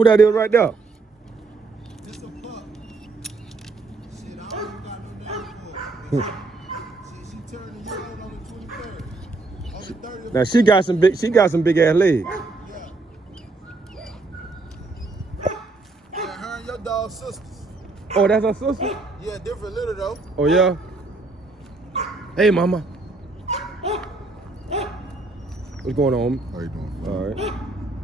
Who that is right there? This a pup. Shit, I don't even got no name for it. She turned a year old on the 23rd. On the 30th. Now she got some big ass legs. Yeah. Yeah, her and your dog sisters. Oh, that's her sister? Yeah, different litter though. Oh yeah. Hey mama. What's going on? How you doing? All right.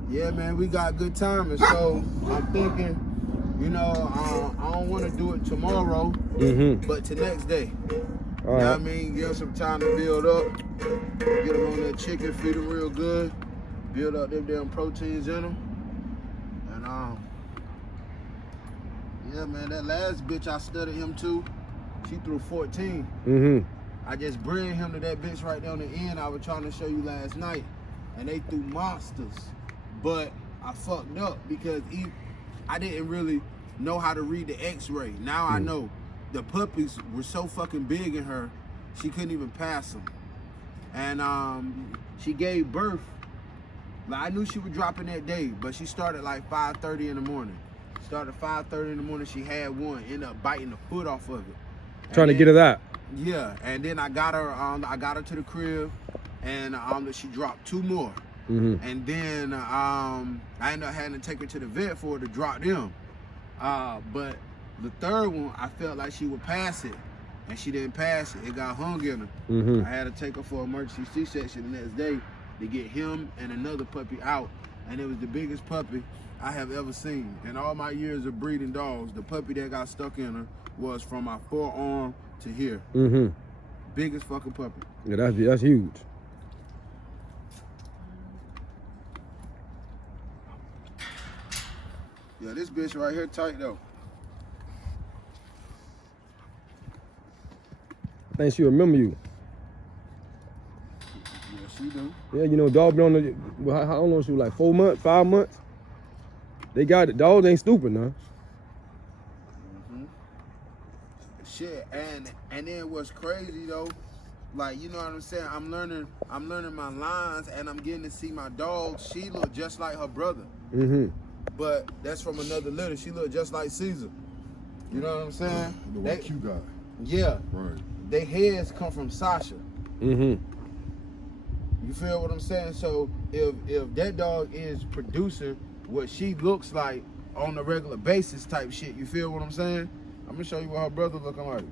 Yeah, man, we got good timing. So I'm thinking, you know, I don't want to do it tomorrow, but the next day. All You know right. what I mean? Give them some time to build up. Get them on that chicken, feed them real good. Build up them damn proteins in them. And yeah, man, that last bitch I studied him to, she threw 14. I just bring him to that bitch right there on the end I was trying to show you last night. And they threw monsters. But I fucked up because I didn't really know how to read the x-ray. Now I know. The puppies were so fucking big in her, she couldn't even pass them. And she gave birth. Like, I knew she would drop in that day, but she started like 5:30 in the morning. Started 5:30 in the morning, she had one, ended up biting the foot off of it. Trying to get it out. Yeah, and then I got her to the crib, and she dropped 2 more. And then I ended up having to take her to the vet for her to drop them. But the third one, I felt like she would pass it, and she didn't pass it. It got hung in her. I had to take her for emergency C-section the next day to get him and another puppy out, and it was the biggest puppy I have ever seen. In all my years of breeding dogs, the puppy that got stuck in her was from my forearm to here. Biggest fucking puppy. Yeah, that's huge. Yeah, this bitch right here tight though. I think she remember you. Yeah, she do. Yeah, you know, dog been on the, how long she was, like 4 months, 5 months? They got it. Dogs ain't stupid now. Shit, and then what's crazy though, like, you know what I'm saying? I'm learning my lines, and I'm getting to see my dog. She look just like her brother. But that's from another litter. She look just like Caesar. You know what I'm saying? The one Q guy. Yeah. Right. Their heads come from Sasha. You feel what I'm saying? So if that dog is producing what she looks like on a regular basis type shit, you feel what I'm saying? I'm gonna show you what her brother looking like.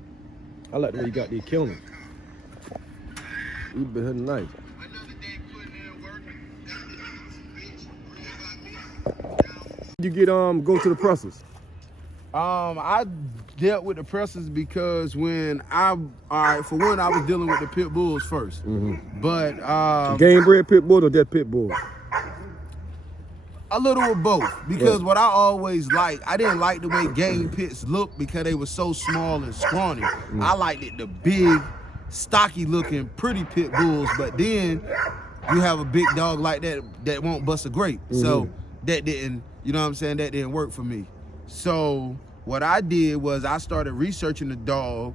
I like the way you got these killing. You been hitting nice. You get go to the presses. I dealt with the presses because when I was dealing with the pit bulls first. But Game bred pit bull or dead pit bull? a little of both, because what I always liked, I didn't like the way game pits looked because they were so small and scrawny. I liked it, the big, stocky looking, pretty pit bulls, but then you have a big dog like that won't bust a grape. So that didn't, you know what I'm saying, that didn't work for me. So what I did was I started researching the dog,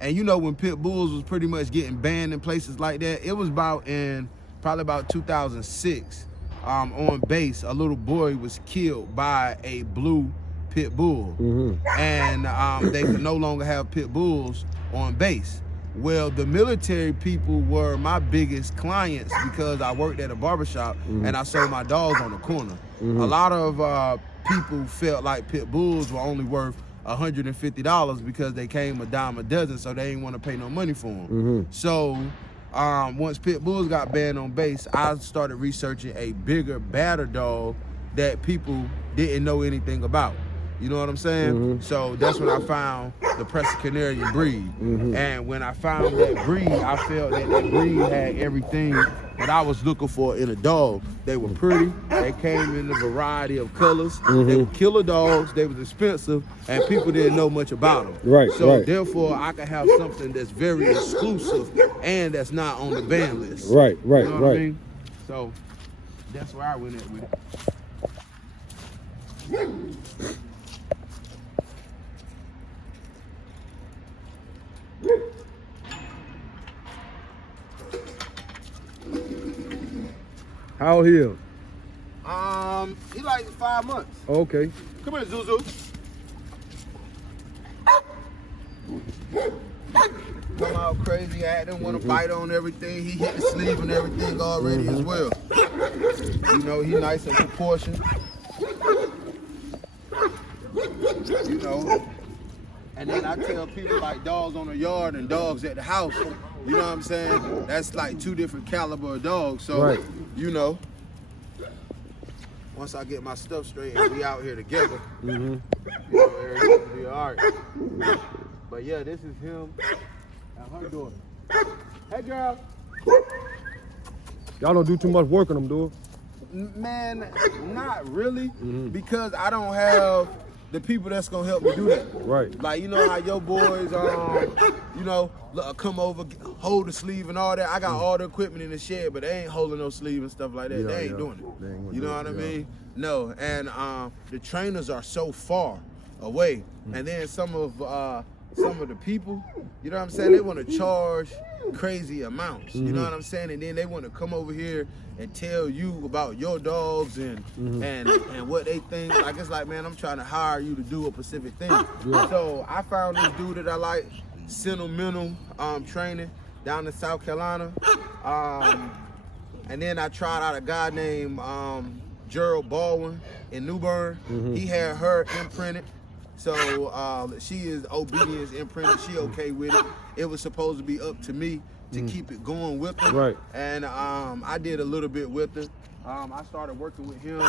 and you know, when pit bulls was pretty much getting banned in places like that, it was probably about 2006. On base, a little boy was killed by a blue pit bull, and they could no longer have pit bulls on base. Well, the military people were my biggest clients because I worked at a barbershop and I sold my dogs on the corner. A lot of people felt like pit bulls were only worth $150 because they came a dime a dozen, so they didn't want to pay no money for them. So once pit bulls got banned on base, I started researching a bigger, badder dog that people didn't know anything about. You know what I'm saying? So that's when I found the Presa Canarian breed. And when I found that breed, I felt that breed had everything that I was looking for in a dog. They were pretty, they came in a variety of colors, they were killer dogs, they was expensive, and people didn't know much about them. So therefore, I could have something that's very exclusive and that's not on the ban list. You know what I mean? So that's where I went at with it. How old he is? He like 5 months. Okay. Come here, Zuzu. Come out crazy acting, want to bite on everything. He hit the sleeve and everything already as well. You know, he nice in proportion. You know. And then I tell people like dogs on the yard and dogs at the house. You know what I'm saying? That's like 2 different caliber of dogs. So, you know, once I get my stuff straight and we out here together, you know, everything will be all right. But yeah, this is him and her daughter. Hey, girl. Y'all don't do too much work on them, do it? Man, not really, because I don't have the people that's gonna help me do that. Right. Like, you know how your boys, you know, come over, hold the sleeve and all that. I got all the equipment in the shed, but they ain't holding no sleeve and stuff like that. Yeah, they ain't doing it. You know what I mean? No, and the trainers are so far away, and then some of the people, you know what I'm saying, they want to charge crazy amounts. You know what I'm saying? And then they want to come over here and tell you about your dogs and what they think. Like, it's like, man, I'm trying to hire you to do a specific thing. So I found this dude that I like, Sentimental Training, down in South Carolina. And then I tried out a guy named Gerald Baldwin in New Bern. He had her imprinted. So she is obedience imprinted. She okay with it. It was supposed to be up to me to keep it going with her. Right. And I did a little bit with her. I started working with him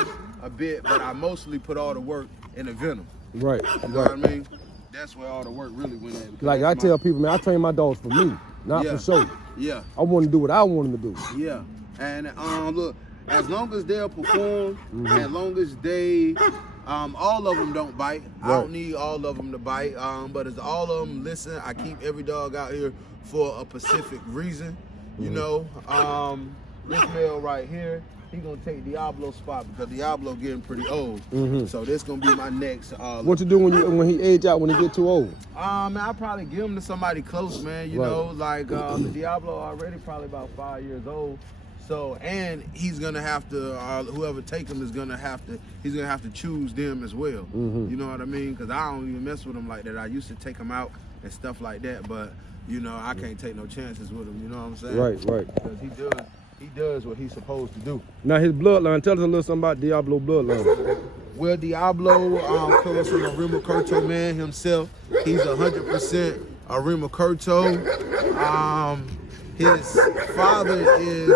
a bit, but I mostly put all the work in the Venom. Right. You know what I mean? That's where all the work really went at. Like I tell people, man, I train my dogs for me, not for show. Yeah. I want to do what I want them to do. Yeah. And look, as long as they'll perform, as long as they, all of them don't bite. I don't need all of them to bite. But as all of them listen, I keep every dog out here for a specific reason. You know, this male right here, he gonna take Diablo's spot because Diablo getting pretty old. So this gonna be my next. What you do when he age out, when he get too old? Man, I'll probably give him to somebody close, man. You know, like the Diablo already probably about 5 years old. So, and he's gonna have to, whoever take him is gonna have to, he's gonna have to choose them as well. You know what I mean? Because I don't even mess with him like that. I used to take him out and stuff like that, but you know, I can't take no chances with him. You know what I'm saying? Right. Because he does what he's supposed to do. Now his bloodline, tell us a little something about Diablo bloodline. Well, Diablo comes from Irema Curto man himself. He's 100% Irema Curto. His father is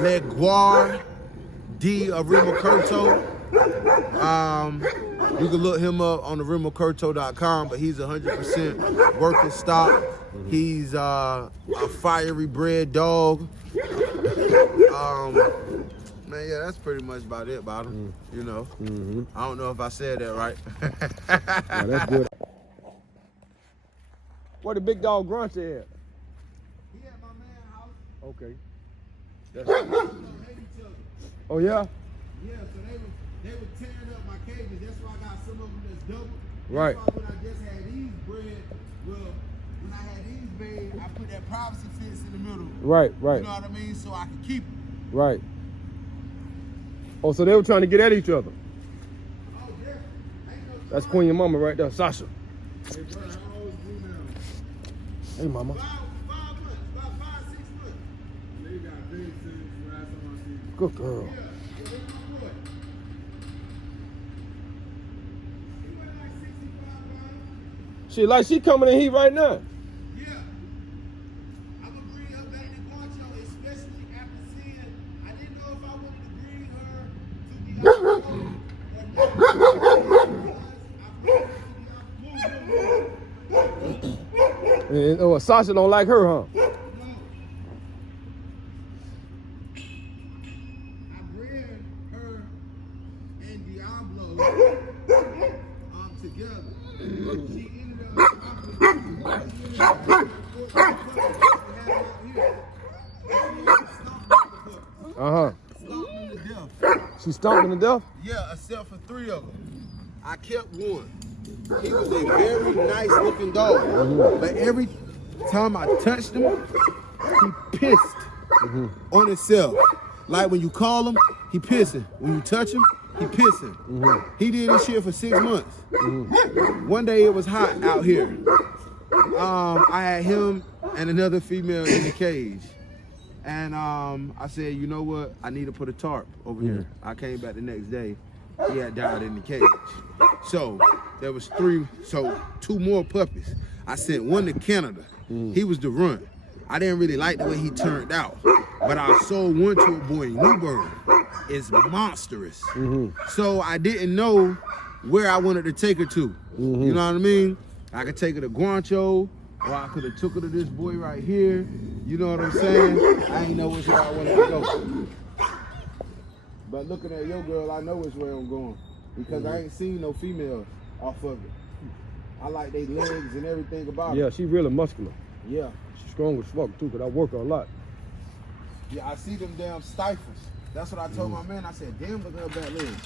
Leguar D. Irema Curto. You can look him up on the RemaCurto.com, but he's 100% working stock. He's a fiery bred dog. Man, yeah, that's pretty much about it about him. You know, I don't know if I said that right. Yeah, that's good. Where the big dog Grunt at? He at my man's house. Okay. They hate each other. Oh yeah? Yeah, so they were tearing up my cages. That's why I got some of them that's double. Right. That's why when I just had these bred, well, when I had these made, I put that privacy fence in the middle. Right. You know what I mean? So I could keep them. Right. Oh, so they were trying to get at each other. Oh, yeah. Ain't no That's Queen your mama right there, Sasha. Hey, brother, how old is Blue now? Hey, mama. 5 months, about 5, 6 months. They got big since last time I seen them. Good girl. Yeah, that's my boy. He weighed like 65 pounds. She coming in here right now. Yeah. I'm gonna bring her back to Guancho, especially after seeing, I didn't know if I wanted to bring her to Diablo or not. And Sasha don't like her, huh? No. I bred her and Diablo together. She ended Uh-huh. Stomped them to death. She stomped him to death? Yeah, except for 3 of them. I kept one. He was a very nice looking dog. But every time I touched him, he pissed on himself. Like when you call him, he pissing. When you touch him, he pissing. He did this shit for 6 months. One day it was hot out here. I had him and another female in the cage. And I said, you know what? I need to put a tarp over here. I came back the next day. He had died in the cage. So there was 2 more puppies. I sent one to Canada. He was the runt. I didn't really like the way he turned out, but I sold one to a boy in Newburgh. It's monstrous. So I didn't know where I wanted to take her to. You know what I mean? I could take her to Guancho, or I could have took her to this boy right here. You know what I'm saying? I ain't know which way I wanted to go. But looking at your girl, I know which way I'm going, because I ain't seen no females off of it. I like they legs and everything about it. Yeah, she really muscular. Yeah. She's strong as fuck too, cause I work her a lot. Yeah, I see them damn stifles. That's what I told my man. I said, damn, look at her back legs.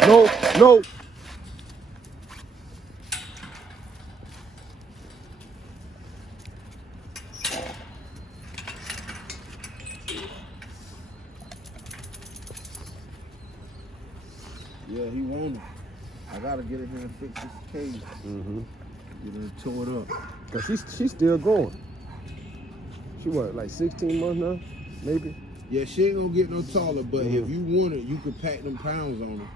No. Yeah, he wanted. I gotta get in here and fix this cage. Get her tore it up. Cause she's still growing. She what, like 16 months now, maybe? Yeah, she ain't gonna get no taller, but if you want it, you could pack them pounds on her.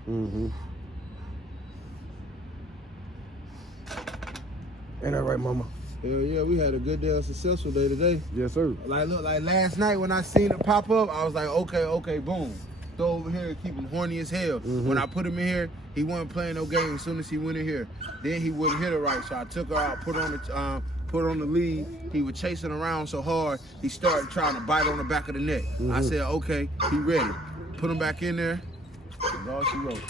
Ain't that right, mama? Hell yeah, we had a good day, a successful day today. Yes, sir. Like, look, like last night when I seen it pop up, I was like, okay, boom. Throw over here and keep him horny as hell. When I put him in here, he wasn't playing no game as soon as he went in here. Then he wouldn't hit her right, so I took her out, put her on the lead. He was chasing around so hard, he started trying to bite on the back of the neck. I said, okay, he ready. Put him back in there. That's all she wrote.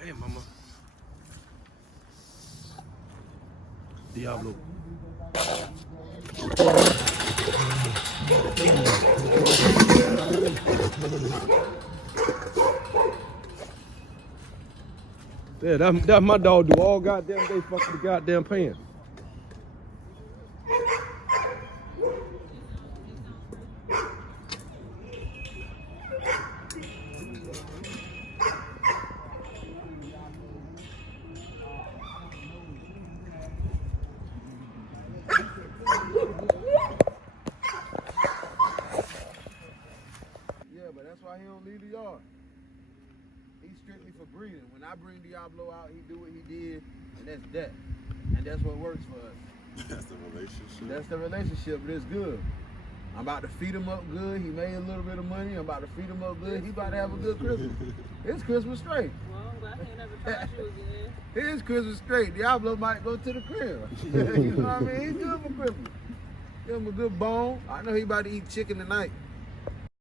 Hey, mama. Diablo. Yeah, that's my dog. Do all goddamn day fucking the goddamn pan. Yeah, but that's why he don't leave the yard. He's strictly for breeding. When I bring Diablo out, he do what he did, and that's that. And that's what works for us. That's the relationship. That's the relationship, but it's good. I'm about to feed him up good. He made a little bit of money. I'm about to feed him up good. He about to have a good Christmas. It's Christmas straight. Well, I'm glad he never tried you again. It's Christmas straight. Diablo might go to the crib. You know what I mean? He's good for Christmas. Give him a good bone. I know he about to eat chicken tonight.